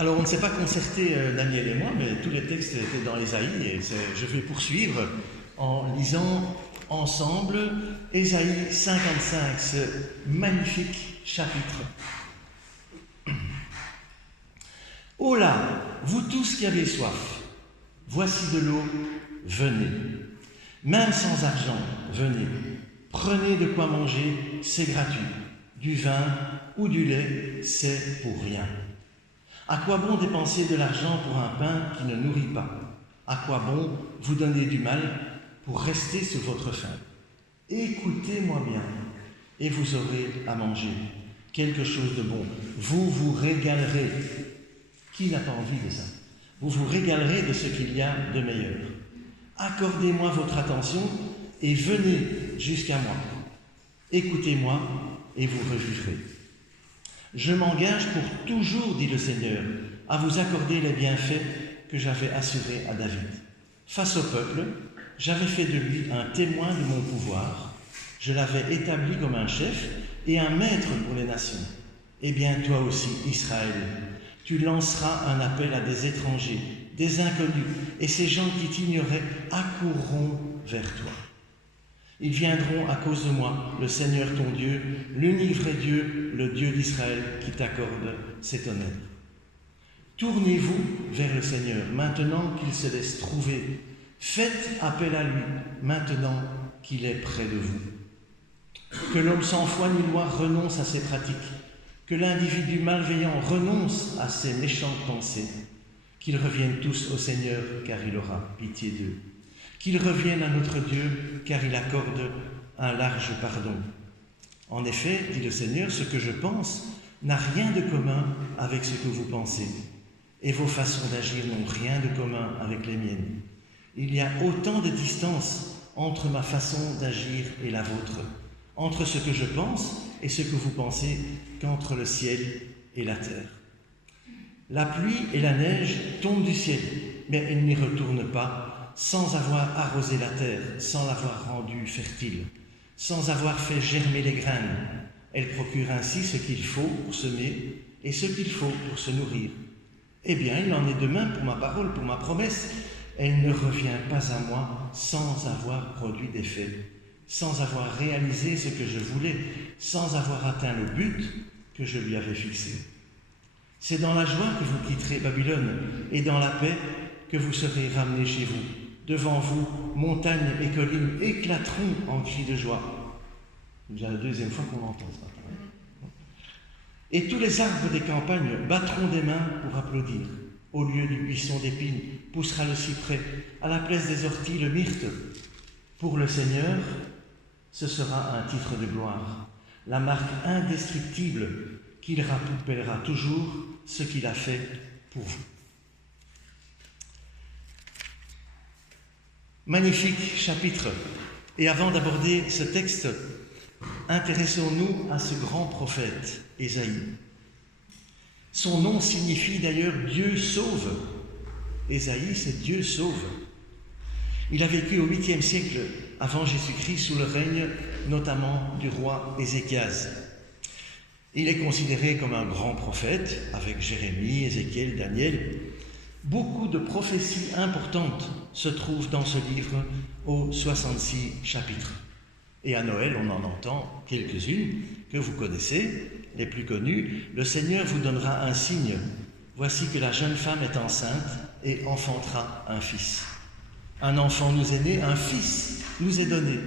Alors on ne s'est pas concerté, Daniel et moi, mais tous les textes étaient dans Ésaïe et je vais poursuivre en lisant ensemble Ésaïe 55, ce magnifique chapitre. Oh là, vous tous qui avez soif, voici de l'eau, venez. Même sans argent, venez. Prenez de quoi manger, c'est gratuit. Du vin ou du lait, c'est pour rien. À quoi bon dépenser de l'argent pour un pain qui ne nourrit pas? À quoi bon vous donner du mal pour rester sur votre faim? Écoutez-moi bien, et vous aurez à manger quelque chose de bon. Vous vous régalerez. Qui n'a pas envie de ça? Vous vous régalerez de ce qu'il y a de meilleur. Accordez-moi votre attention et venez jusqu'à moi. Écoutez-moi et vous revivrez. Je m'engage pour toujours, dit le Seigneur, à vous accorder les bienfaits que j'avais assurés à David. Face au peuple, j'avais fait de lui un témoin de mon pouvoir. Je l'avais établi comme un chef et un maître pour les nations. Eh bien, toi aussi, Israël, tu lanceras un appel à des étrangers, des inconnus, et ces gens qui t'ignoraient accourront vers toi. Ils viendront à cause de moi, le Seigneur ton Dieu, l'unique vrai Dieu, le Dieu d'Israël, qui t'accorde cet honneur. Tournez-vous vers le Seigneur, maintenant qu'il se laisse trouver. Faites appel à lui, maintenant qu'il est près de vous. Que l'homme sans foi ni loi renonce à ses pratiques, que l'individu malveillant renonce à ses méchantes pensées, qu'ils reviennent tous au Seigneur, car il aura pitié d'eux. Qu'ils reviennent à notre Dieu, car il accorde un large pardon. En effet, dit le Seigneur, ce que je pense n'a rien de commun avec ce que vous pensez, et vos façons d'agir n'ont rien de commun avec les miennes. Il y a autant de distance entre ma façon d'agir et la vôtre, entre ce que je pense et ce que vous pensez, qu'entre le ciel et la terre. La pluie et la neige tombent du ciel, mais elles n'y retournent pas, sans avoir arrosé la terre, sans l'avoir rendue fertile, sans avoir fait germer les graines. Elle procure ainsi ce qu'il faut pour semer et ce qu'il faut pour se nourrir. Eh bien, il en est de même pour ma parole, pour ma promesse. Elle ne revient pas à moi sans avoir produit d'effet, sans avoir réalisé ce que je voulais, sans avoir atteint le but que je lui avais fixé. C'est dans la joie que vous quitterez Babylone et dans la paix que vous serez ramenés chez vous. Devant vous, montagnes et collines éclateront en cris de joie. C'est la deuxième fois qu'on l'entend ce matin. Et tous les arbres des campagnes battront des mains pour applaudir. Au lieu du buisson d'épines poussera le cyprès, à la place des orties le myrte. Pour le Seigneur, ce sera un titre de gloire, la marque indestructible qu'il rappellera toujours ce qu'il a fait pour vous. Magnifique chapitre. Et avant d'aborder ce texte, intéressons-nous à ce grand prophète, Ésaïe. Son nom signifie d'ailleurs Dieu sauve. Ésaïe, c'est Dieu sauve. Il a vécu au 8e siècle avant Jésus-Christ sous le règne notamment du roi Ézéchias. Il est considéré comme un grand prophète avec Jérémie, Ézéchiel, Daniel. Beaucoup de prophéties importantes se trouvent dans ce livre aux 66 chapitres. Et à Noël, on en entend quelques-unes que vous connaissez, les plus connues. Le Seigneur vous donnera un signe. Voici que la jeune femme est enceinte et enfantera un fils. Un enfant nous est né, un fils nous est donné.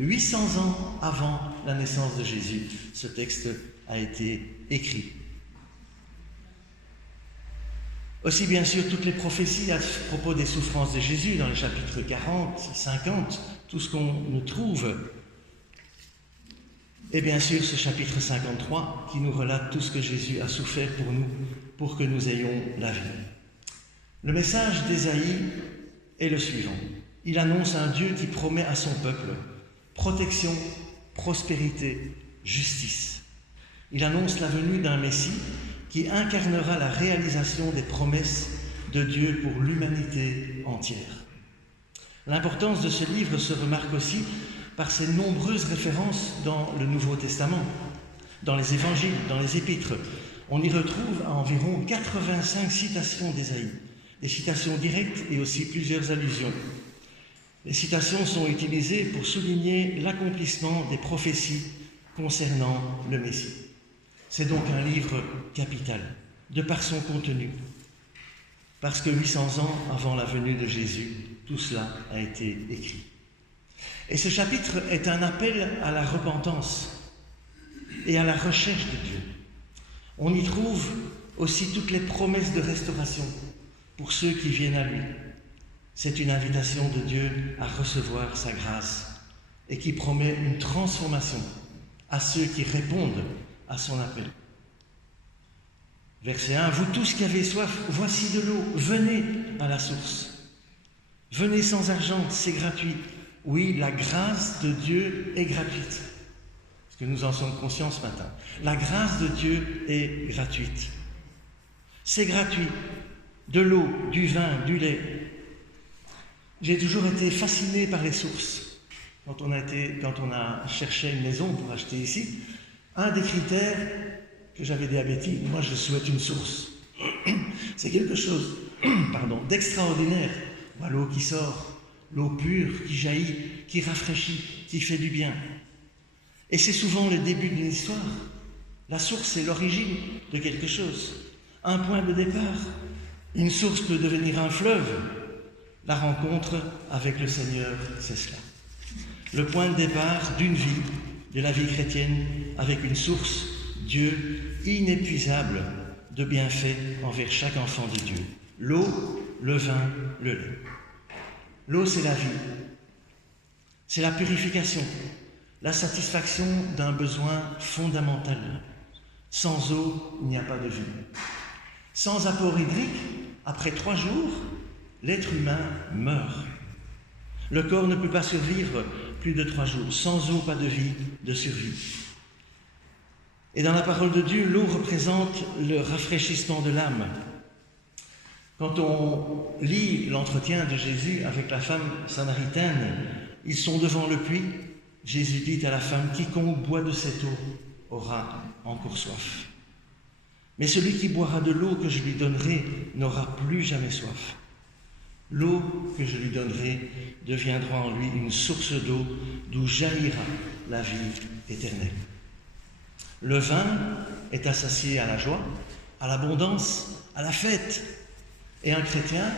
800 ans avant la naissance de Jésus, ce texte a été écrit. Aussi, bien sûr, toutes les prophéties à propos des souffrances de Jésus dans les chapitres 40, 50, tout ce qu'on nous trouve. Et bien sûr, ce chapitre 53 qui nous relate tout ce que Jésus a souffert pour nous, pour que nous ayons la vie. Le message d'Ésaïe est le suivant. Il annonce un Dieu qui promet à son peuple protection, prospérité, justice. Il annonce la venue d'un Messie qui incarnera la réalisation des promesses de Dieu pour l'humanité entière. L'importance de ce livre se remarque aussi par ses nombreuses références dans le Nouveau Testament, dans les évangiles, dans les épîtres, On y retrouve environ 85 citations d'Ésaïe, des citations directes et aussi plusieurs allusions. Les citations sont utilisées pour souligner l'accomplissement des prophéties concernant le Messie. C'est donc un livre capital, de par son contenu, parce que 800 ans avant la venue de Jésus, tout cela a été écrit. Et ce chapitre est un appel à la repentance et à la recherche de Dieu. On y trouve aussi toutes les promesses de restauration pour ceux qui viennent à lui. C'est une invitation de Dieu à recevoir sa grâce et qui promet une transformation à ceux qui répondent à son appel. Verset 1, « Vous tous qui avez soif, voici de l'eau, venez à la source. Venez sans argent, c'est gratuit. » Oui, la grâce de Dieu est gratuite. Est-ce que nous en sommes conscients ce matin? La grâce de Dieu est gratuite. C'est gratuit. De l'eau, du vin, du lait. J'ai toujours été fasciné par les sources. Quand on a cherché une maison pour acheter ici, un des critères que j'avais dit à Betty, moi je souhaite une source. C'est quelque chose d'extraordinaire. Voilà, l'eau qui sort, l'eau pure qui jaillit, qui rafraîchit, qui fait du bien. Et c'est souvent le début d'une histoire. La source, c'est l'origine de quelque chose, un point de départ. Une source peut devenir un fleuve. La rencontre avec le Seigneur, c'est cela. Le point de départ d'une vie, de la vie chrétienne, avec une source, Dieu, inépuisable de bienfaits envers chaque enfant de Dieu. L'eau, le vin, le lait. L'eau, c'est la vie. C'est la purification, la satisfaction d'un besoin fondamental. Sans eau, il n'y a pas de vie. Sans apport hydrique, après 3 jours, l'être humain meurt. Le corps ne peut pas survivre plus de 3 jours. Sans eau, pas de vie, de survie. Et dans la parole de Dieu, l'eau représente le rafraîchissement de l'âme. Quand on lit l'entretien de Jésus avec la femme samaritaine, ils sont devant le puits. Jésus dit à la femme, « Quiconque boit de cette eau aura encore soif. Mais celui qui boira de l'eau que je lui donnerai n'aura plus jamais soif. L'eau que je lui donnerai deviendra en lui une source d'eau d'où jaillira la vie éternelle. » Le vin est associé à la joie, à l'abondance, à la fête. Et un chrétien,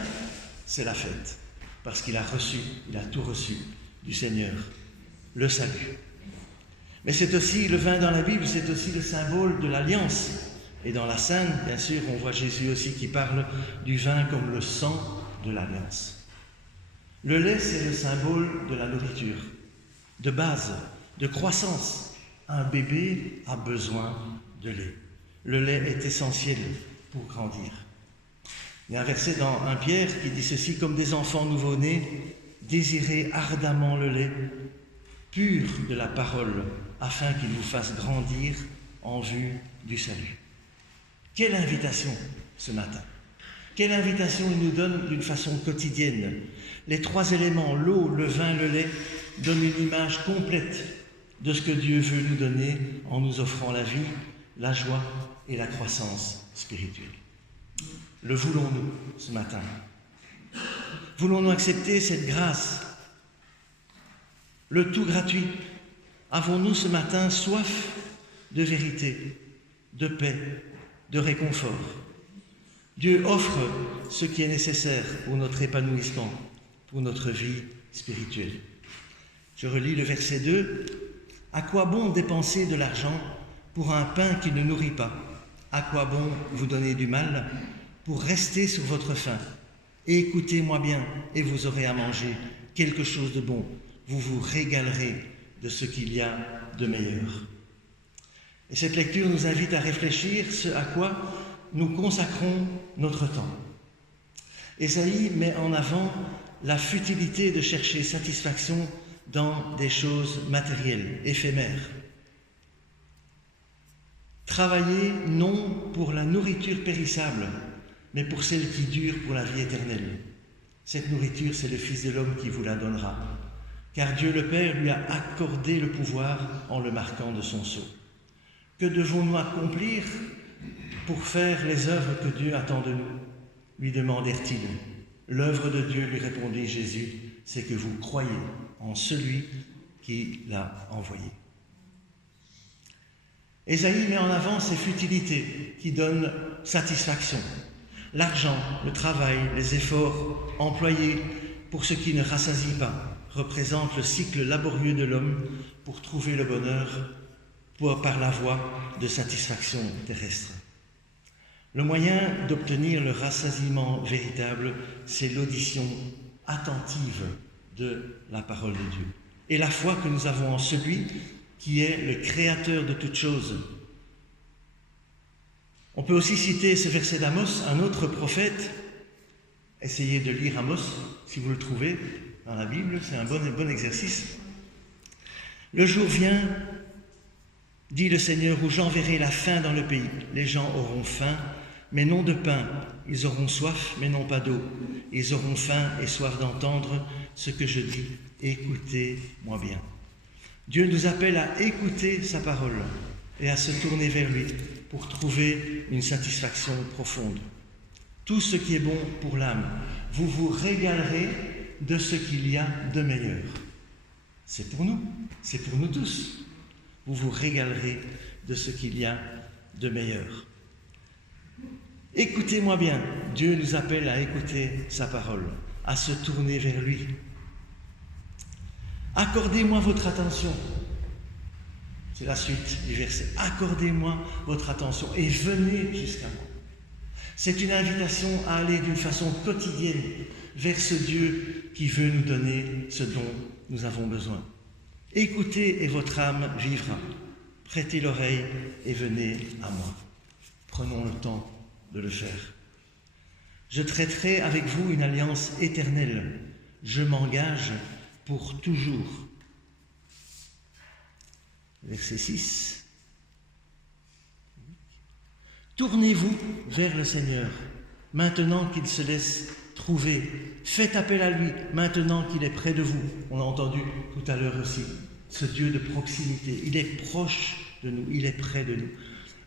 c'est la fête, parce qu'il a tout reçu du Seigneur, le salut. Mais c'est aussi, le vin dans la Bible, c'est aussi le symbole de l'alliance. Et dans la Sainte, bien sûr, on voit Jésus aussi qui parle du vin comme le sang de l'alliance. Le lait, c'est le symbole de la nourriture, de base, de croissance. Un bébé a besoin de lait. Le lait est essentiel pour grandir. Il y a un verset dans 1 Pierre qui dit ceci, « Comme des enfants nouveau-nés, désirez ardemment le lait, pur de la parole, afin qu'il vous fasse grandir en vue du salut. » Quelle invitation ce matin! Quelle invitation il nous donne d'une façon quotidienne. Les 3 éléments, l'eau, le vin, le lait, donnent une image complète de ce que Dieu veut nous donner en nous offrant la vie, la joie et la croissance spirituelle. Le voulons-nous ce matin? Voulons-nous accepter cette grâce? Le tout gratuit. Avons-nous ce matin soif de vérité, de paix, de réconfort? Dieu offre ce qui est nécessaire pour notre épanouissement, pour notre vie spirituelle. Je relis le verset 2. « À quoi bon dépenser de l'argent pour un pain qui ne nourrit pas? À quoi bon vous donner du mal pour rester sur votre faim? Et écoutez-moi bien, et vous aurez à manger quelque chose de bon. Vous vous régalerez de ce qu'il y a de meilleur. » Et cette lecture nous invite à réfléchir ce à quoi nous consacrons notre temps. Ésaïe met en avant la futilité de chercher satisfaction dans des choses matérielles, éphémères. Travaillez non pour la nourriture périssable, mais pour celle qui dure pour la vie éternelle. Cette nourriture, c'est le Fils de l'homme qui vous la donnera, car Dieu le Père lui a accordé le pouvoir en le marquant de son sceau. Que devons-nous accomplir pour faire les œuvres que Dieu attend de nous, lui demandèrent-ils. L'œuvre de Dieu, lui répondit Jésus, c'est que vous croyez en celui qui l'a envoyé. Ésaïe met en avant ces futilités qui donnent satisfaction. L'argent, le travail, les efforts employés pour ce qui ne rassasie pas représentent le cycle laborieux de l'homme pour trouver le bonheur par la voie de satisfaction terrestre. Le moyen d'obtenir le rassasiement véritable, c'est l'audition attentive de la parole de Dieu et la foi que nous avons en celui qui est le créateur de toutes choses. On peut aussi citer ce verset d'Amos, un autre prophète. Essayez de lire Amos, si vous le trouvez dans la Bible, c'est un bon exercice. Le jour vient, dit le Seigneur, où j'enverrai la faim dans le pays. Les gens auront faim, mais non de pain. Ils auront soif, mais non pas d'eau. Ils auront faim et soif d'entendre ce que je dis. Écoutez-moi bien. Dieu nous appelle à écouter sa parole et à se tourner vers lui pour trouver une satisfaction profonde. Tout ce qui est bon pour l'âme, vous vous régalerez de ce qu'il y a de meilleur. C'est pour nous tous. Vous vous régalerez de ce qu'il y a de meilleur. Écoutez-moi bien, Dieu nous appelle à écouter sa parole, à se tourner vers lui. Accordez-moi votre attention. C'est la suite du verset. Accordez-moi votre attention et venez jusqu'à moi. C'est une invitation à aller d'une façon quotidienne vers ce Dieu qui veut nous donner ce dont nous avons besoin. Écoutez et votre âme vivra. Prêtez l'oreille et venez à moi. Prenons le temps de le faire. Je traiterai avec vous une alliance éternelle. Je m'engage pour toujours. Verset 6. Tournez-vous vers le Seigneur, maintenant qu'il se laisse trouver. Faites appel à lui, maintenant qu'il est près de vous. On l'a entendu tout à l'heure aussi. Ce Dieu de proximité, il est proche de nous, il est près de nous.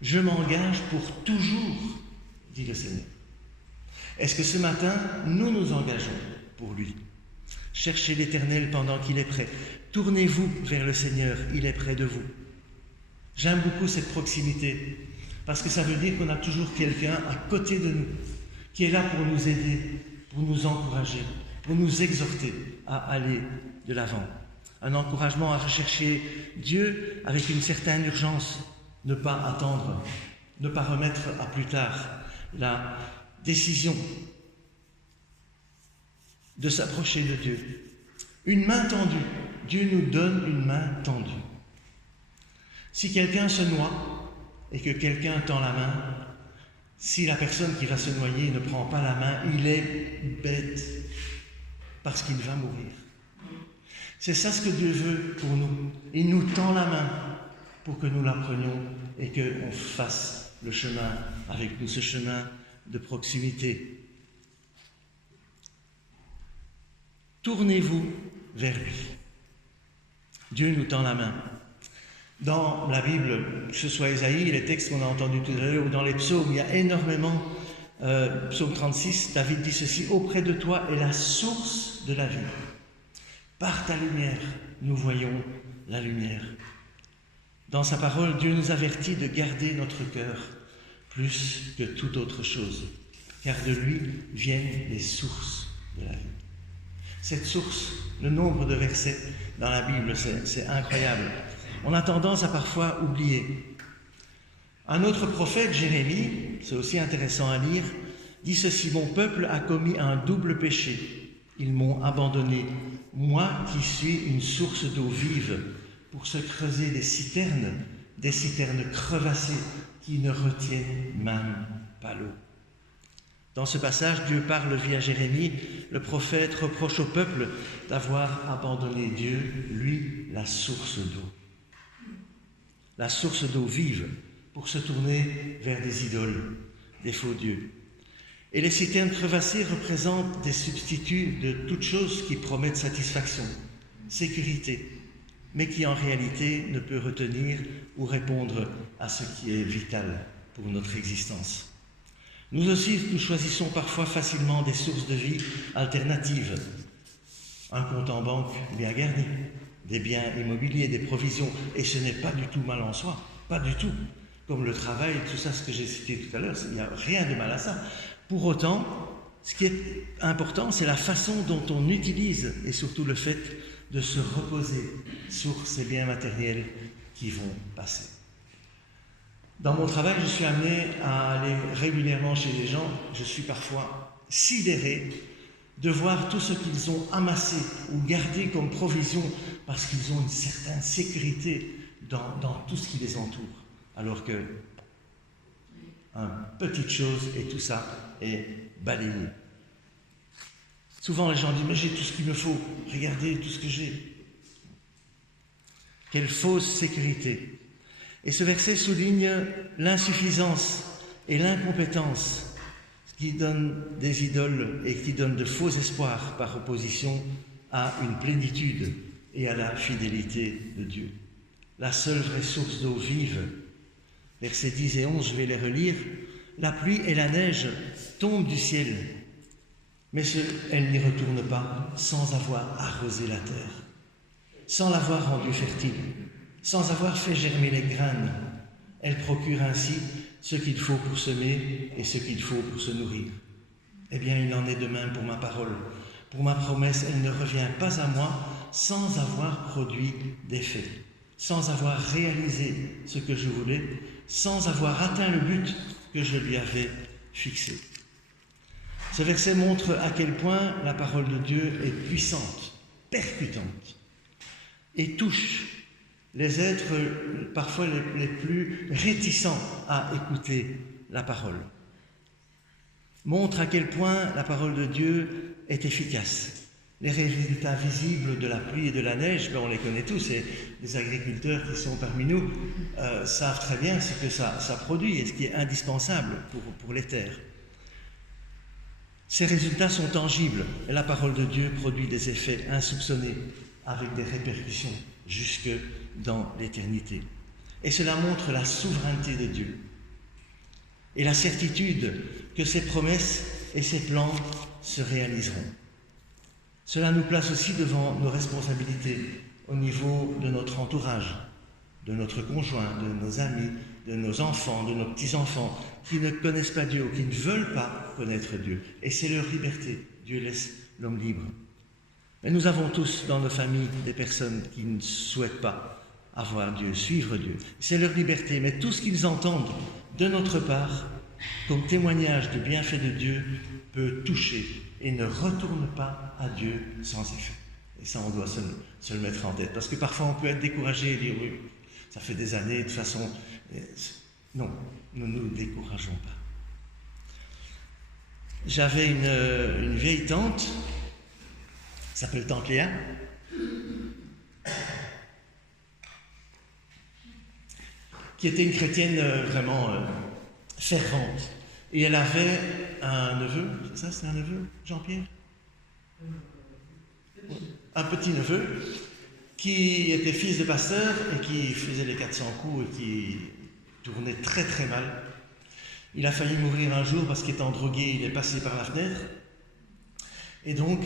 Je m'engage pour toujours, dit le Seigneur. Est-ce que ce matin, nous nous engageons pour lui? Cherchez l'Éternel pendant qu'il est près. Tournez-vous vers le Seigneur, il est près de vous. J'aime beaucoup cette proximité, parce que ça veut dire qu'on a toujours quelqu'un à côté de nous, qui est là pour nous aider, pour nous encourager, pour nous exhorter à aller de l'avant. Un encouragement à rechercher Dieu avec une certaine urgence, ne pas attendre, ne pas remettre à plus tard la décision de s'approcher de Dieu. Une main tendue. Dieu nous donne une main tendue. Si quelqu'un se noie et que quelqu'un tend la main, si la personne qui va se noyer ne prend pas la main, il est bête parce qu'il va mourir. C'est ça ce que Dieu veut pour nous. Il nous tend la main pour que nous la prenions et qu'on fasse le chemin avec nous, ce chemin de proximité. Tournez-vous vers lui. Dieu nous tend la main. Dans la Bible, que ce soit Ésaïe, les textes qu'on a entendus tout à l'heure, ou dans les psaumes, il y a énormément. Psaume 36, David dit ceci: « Auprès de toi est la source de la vie. Par ta lumière, nous voyons la lumière. » Dans sa parole, Dieu nous avertit de garder notre cœur plus que toute autre chose, car de lui viennent les sources de la vie. Cette source, le nombre de versets dans la Bible, c'est incroyable. On a tendance à parfois oublier. Un autre prophète, Jérémie, c'est aussi intéressant à lire, dit ceci: « Mon peuple a commis un double péché. Ils m'ont abandonné, moi qui suis une source d'eau vive, pour se creuser des citernes crevassées qui ne retiennent même pas l'eau. » Dans ce passage, Dieu parle via Jérémie. Le prophète reproche au peuple d'avoir abandonné Dieu, lui, la source d'eau. La source d'eau vive, pour se tourner vers des idoles, des faux dieux. Et les citernes crevassées représentent des substituts de toutes choses qui promettent satisfaction, sécurité, mais qui en réalité ne peut retenir ou répondre à ce qui est vital pour notre existence. Nous aussi, nous choisissons parfois facilement des sources de vie alternatives. Un compte en banque bien garni, des biens immobiliers, des provisions, et ce n'est pas du tout mal en soi, pas du tout. Comme le travail, tout ça, ce que j'ai cité tout à l'heure, il n'y a rien de mal à ça. Pour autant, ce qui est important, c'est la façon dont on utilise, et surtout le fait de se reposer sur ces biens matériels qui vont passer. Dans mon travail, je suis amené à aller régulièrement chez les gens. Je suis parfois sidéré de voir tout ce qu'ils ont amassé ou gardé comme provision parce qu'ils ont une certaine sécurité dans tout ce qui les entoure. Alors que une petite chose et tout ça est balayé. Souvent les gens disent « mais j'ai tout ce qu'il me faut, regardez tout ce que j'ai ». Quelle fausse sécurité. Et ce verset souligne l'insuffisance et l'incompétence qui donnent des idoles et qui donnent de faux espoirs par opposition à une plénitude et à la fidélité de Dieu. La seule vraie source d'eau vive, versets 10 et 11, je vais les relire. La pluie et la neige tombent du ciel, mais elles n'y retournent pas sans avoir arrosé la terre, sans l'avoir rendue fertile, sans avoir fait germer les graines. Elles procurent ainsi ce qu'il faut pour semer et ce qu'il faut pour se nourrir. Eh bien, il en est de même pour ma parole. Pour ma promesse, elle ne revient pas à moi sans avoir produit d'effet, sans avoir réalisé ce que je voulais, sans avoir atteint le but que je lui avais fixé. Ce verset montre à quel point la parole de Dieu est puissante, percutante, et touche les êtres parfois les plus réticents à écouter la parole. Montre à quel point la parole de Dieu est efficace. Les résultats visibles de la pluie et de la neige, on les connaît tous, et les agriculteurs qui sont parmi nous savent très bien ce que ça produit et ce qui est indispensable pour les terres. Ces résultats sont tangibles et la parole de Dieu produit des effets insoupçonnés avec des répercussions jusque dans l'éternité. Et cela montre la souveraineté de Dieu et la certitude que ses promesses et ses plans se réaliseront. Cela nous place aussi devant nos responsabilités au niveau de notre entourage, de notre conjoint, de nos amis, de nos enfants, de nos petits-enfants qui ne connaissent pas Dieu ou qui ne veulent pas connaître Dieu. Et c'est leur liberté. Dieu laisse l'homme libre. Mais nous avons tous dans nos familles des personnes qui ne souhaitent pas avoir Dieu, suivre Dieu. C'est leur liberté, mais tout ce qu'ils entendent de notre part, comme témoignage du bienfait de Dieu, peut toucher et ne retourne pas à Dieu sans effet. Et ça, on doit se le mettre en tête. Parce que parfois, on peut être découragé et dire « oui, ça fait des années, de toute façon... » Non, ne nous décourageons pas. J'avais une vieille tante, s'appelle Tante Léa, qui était une chrétienne vraiment fervente. Et elle avait un neveu, c'est ça, c'est un neveu, Jean-Pierre ? Un petit-neveu qui était fils de pasteur et qui faisait les 400 coups et qui tournait très très mal. Il a failli mourir un jour parce qu'étant drogué, il est passé par la fenêtre. Et donc,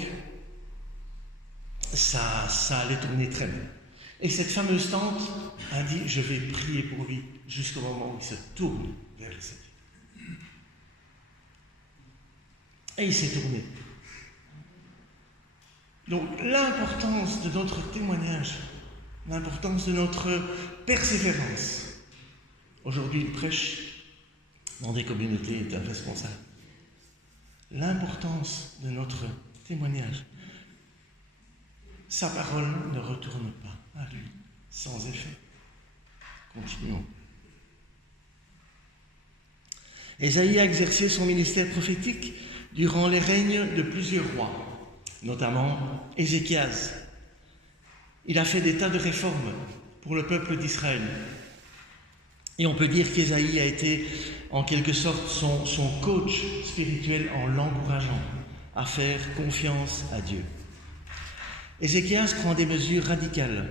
ça allait tourner très mal. Et cette fameuse tante a dit « je vais prier pour lui » jusqu'au moment où il se tourne vers le Seigneur. Et il s'est tourné. Donc l'importance de notre témoignage, l'importance de notre persévérance. Aujourd'hui, il prêche dans des communautés d'un responsable. L'importance de notre témoignage. Sa parole ne retourne pas à lui, sans effet. Continuons. Ésaïe a exercé son ministère prophétique durant les règnes de plusieurs rois, notamment Ézéchias. Il a fait des tas de réformes pour le peuple d'Israël. Et on peut dire qu'Ésaïe a été en quelque sorte son coach spirituel en l'encourageant à faire confiance à Dieu. Ézéchias prend des mesures radicales,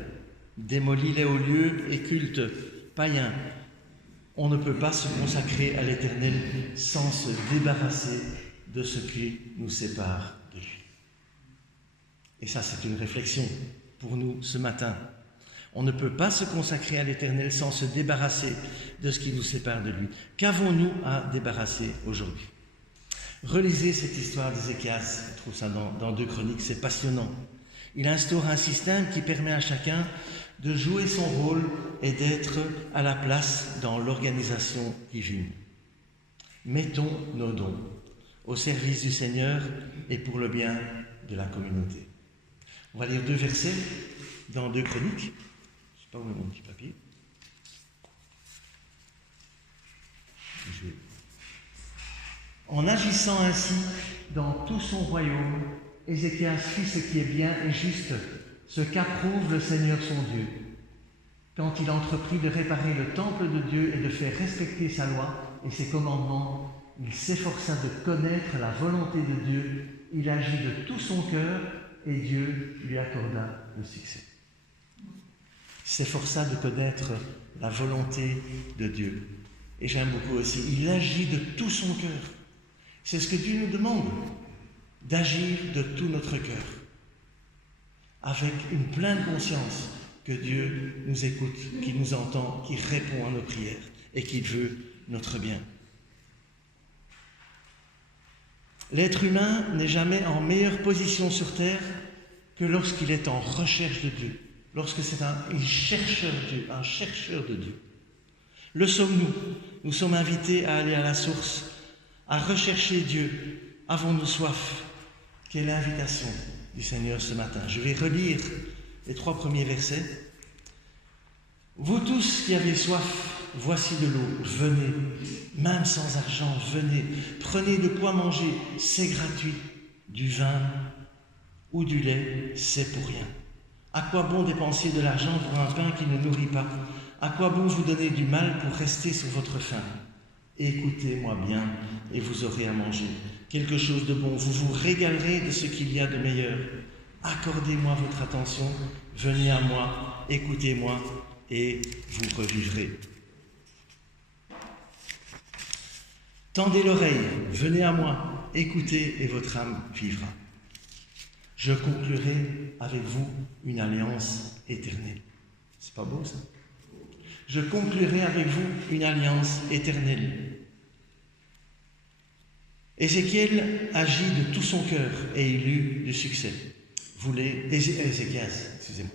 démolit les hauts lieux et cultes païens, On ne peut pas se consacrer à l'Éternel sans se débarrasser de ce qui nous sépare de lui. Et ça, c'est une réflexion pour nous ce matin. On ne peut pas se consacrer à l'Éternel sans se débarrasser de ce qui nous sépare de lui. Qu'avons-nous à débarrasser aujourd'hui? Relisez cette histoire d'Ézéchias, je trouve ça dans 2 Chroniques, c'est passionnant. Il instaure un système qui permet à chacun de jouer son rôle et d'être à la place dans l'organisation divine. Mettons nos dons au service du Seigneur et pour le bien de la communauté. On va lire 2 versets dans 2 Chroniques. Je ne sais pas où est mon petit papier. En agissant ainsi dans tout son royaume, Ézéchias fit ce qui est bien et juste, ce qu'approuve le Seigneur son Dieu. Quand il entreprit de réparer le temple de Dieu et de faire respecter sa loi et ses commandements, il s'efforça de connaître la volonté de Dieu, il agit de tout son cœur et Dieu lui accorda le succès. Il s'efforça de connaître la volonté de Dieu. Et j'aime beaucoup aussi, il agit de tout son cœur. C'est ce que Dieu nous demande, d'agir de tout notre cœur, avec une pleine conscience que Dieu nous écoute, qu'il nous entend, qu'il répond à nos prières et qu'il veut notre bien. L'être humain n'est jamais en meilleure position sur terre que lorsqu'il est en recherche de Dieu, lorsque c'est un chercheur de Dieu. Le sommes-nous? Nous sommes invités à aller à la source, à rechercher Dieu. Avons-nous soif? Quelle invitation du Seigneur ce matin. Je vais relire les 3 premiers versets. Vous tous qui avez soif, voici de l'eau, venez, même sans argent, venez, prenez de quoi manger, c'est gratuit, du vin ou du lait, c'est pour rien. À quoi bon dépenser de l'argent pour un pain qui ne nourrit pas? À quoi bon vous donner du mal pour rester sur votre faim? Écoutez-moi bien et vous aurez à manger quelque chose de bon. Vous vous régalerez de ce qu'il y a de meilleur. Accordez-moi votre attention, venez à moi, écoutez-moi et vous revivrez. Tendez l'oreille, venez à moi, écoutez et votre âme vivra. Je conclurai avec vous une alliance éternelle. C'est pas beau ça? Je conclurai avec vous une alliance éternelle. Ézéchiel agit de tout son cœur et il eut du succès. Ézéchias, excusez-moi.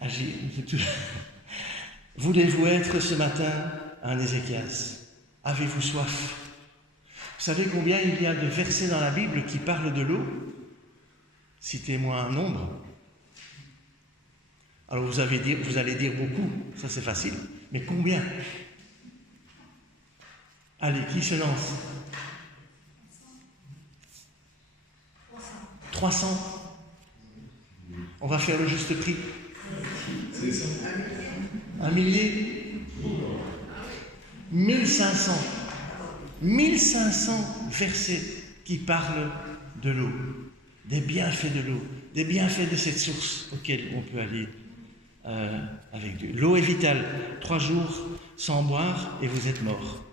Agit de tout. Voulez-vous être ce matin un Ézéchias? Avez-vous soif? Vous savez combien il y a de versets dans la Bible qui parlent de l'eau? Citez-moi un nombre. Alors vous allez dire beaucoup, ça c'est facile, mais combien? Allez, qui se lance? 300. On va faire le juste prix. 1 millier? 1500. 1500 versets qui parlent de l'eau, des bienfaits de l'eau, des bienfaits de cette source auquel on peut aller avec Dieu. L'eau est vitale. 3 jours sans boire et vous êtes mort.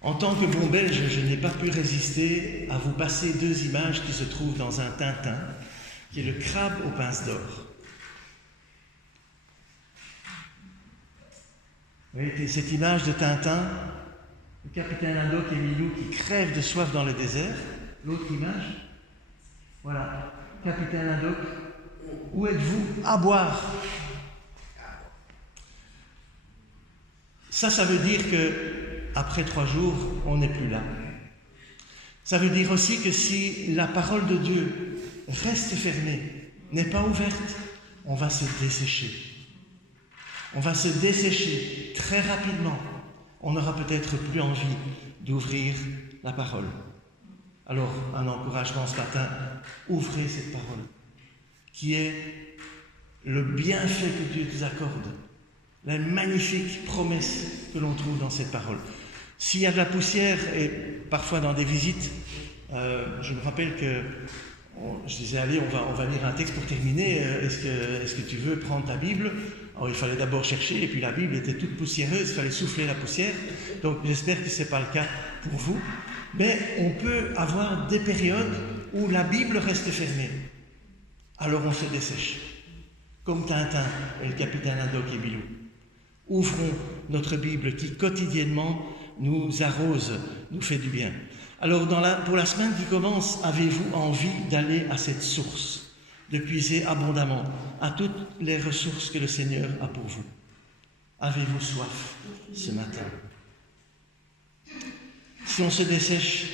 En tant que bon Belge, je n'ai pas pu résister à vous passer 2 images qui se trouvent dans un Tintin, qui est le crabe aux pinces d'or. Vous voyez cette image de Tintin, le capitaine Haddock et Milou qui crèvent de soif dans le désert. L'autre image, voilà, capitaine Haddock, où êtes-vous? À boire. Ça veut dire que après 3 jours, on n'est plus là. Ça veut dire aussi que si la parole de Dieu reste fermée, n'est pas ouverte, on va se dessécher. On va se dessécher très rapidement. On n'aura peut-être plus envie d'ouvrir la parole. Alors, un encouragement ce matin, ouvrez cette parole, qui est le bienfait que Dieu nous accorde, la magnifique promesse que l'on trouve dans cette parole. S'il y a de la poussière, et parfois dans des visites, je me rappelle que je disais, allez, on va lire un texte pour terminer, est-ce que tu veux prendre ta Bible? Alors il fallait d'abord chercher, et puis la Bible était toute poussiéreuse, il fallait souffler la poussière. Donc j'espère que ce n'est pas le cas pour vous. Mais on peut avoir des périodes où la Bible reste fermée. Alors on se dessèche, comme Tintin et le capitaine Haddock et Bilou. Ouvrons notre Bible qui quotidiennement nous arrose, nous fait du bien. Alors pour la semaine qui commence, avez-vous envie d'aller à cette source, de puiser abondamment à toutes les ressources que le Seigneur a pour vous? Avez-vous soif ce matin? Si on se dessèche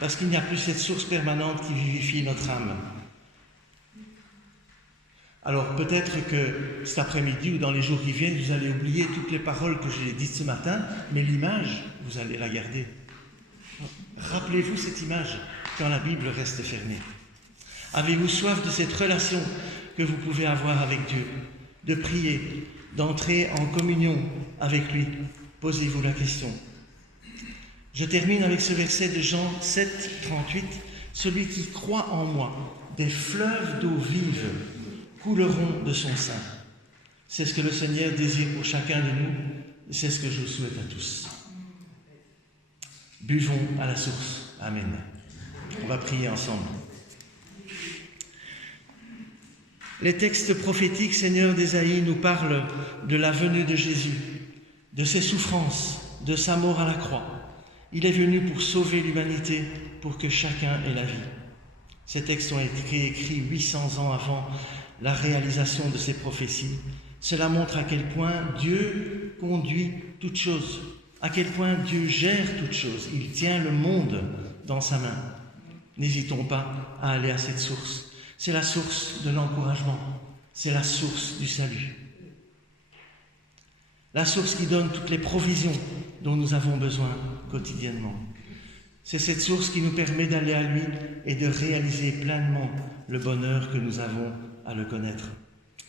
parce qu'il n'y a plus cette source permanente qui vivifie notre âme, alors peut-être que cet après-midi ou dans les jours qui viennent, vous allez oublier toutes les paroles que je l'ai dites ce matin, mais l'image, vous allez la garder. Rappelez-vous cette image quand la Bible reste fermée. Avez-vous soif de cette relation que vous pouvez avoir avec Dieu, de prier, d'entrer en communion avec lui? Posez-vous la question. Je termine avec ce verset de Jean 7, 38. « Celui qui croit en moi, des fleuves d'eau vive couleront de son sein. » C'est ce que le Seigneur désire pour chacun de nous, et c'est ce que je vous souhaite à tous. Buvons à la source. Amen. On va prier ensemble. Les textes prophétiques, Seigneur d'Ésaïe, nous parlent de la venue de Jésus, de ses souffrances, de sa mort à la croix. Il est venu pour sauver l'humanité, pour que chacun ait la vie. Ces textes ont été écrits 800 ans avant la réalisation de ces prophéties. Cela montre à quel point Dieu conduit toutes choses, à quel point Dieu gère toutes choses. Il tient le monde dans sa main. N'hésitons pas à aller à cette source. C'est la source de l'encouragement, c'est la source du salut. La source qui donne toutes les provisions dont nous avons besoin quotidiennement. C'est cette source qui nous permet d'aller à lui et de réaliser pleinement le bonheur que nous avons à le connaître.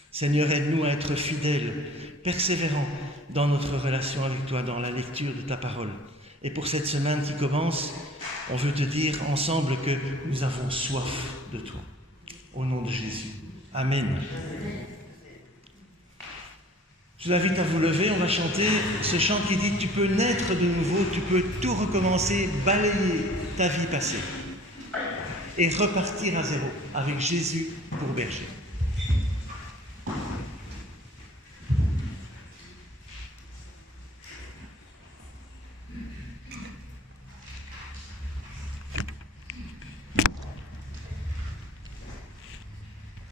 Seigneur, aide-nous à être fidèles, persévérants dans notre relation avec toi, dans la lecture de ta parole. Et pour cette semaine qui commence, on veut te dire ensemble que nous avons soif de toi. Au nom de Jésus. Amen. Je vous invite à vous lever, on va chanter ce chant qui dit « Tu peux naître de nouveau, tu peux tout recommencer, balayer ta vie passée et repartir à zéro avec Jésus pour berger. »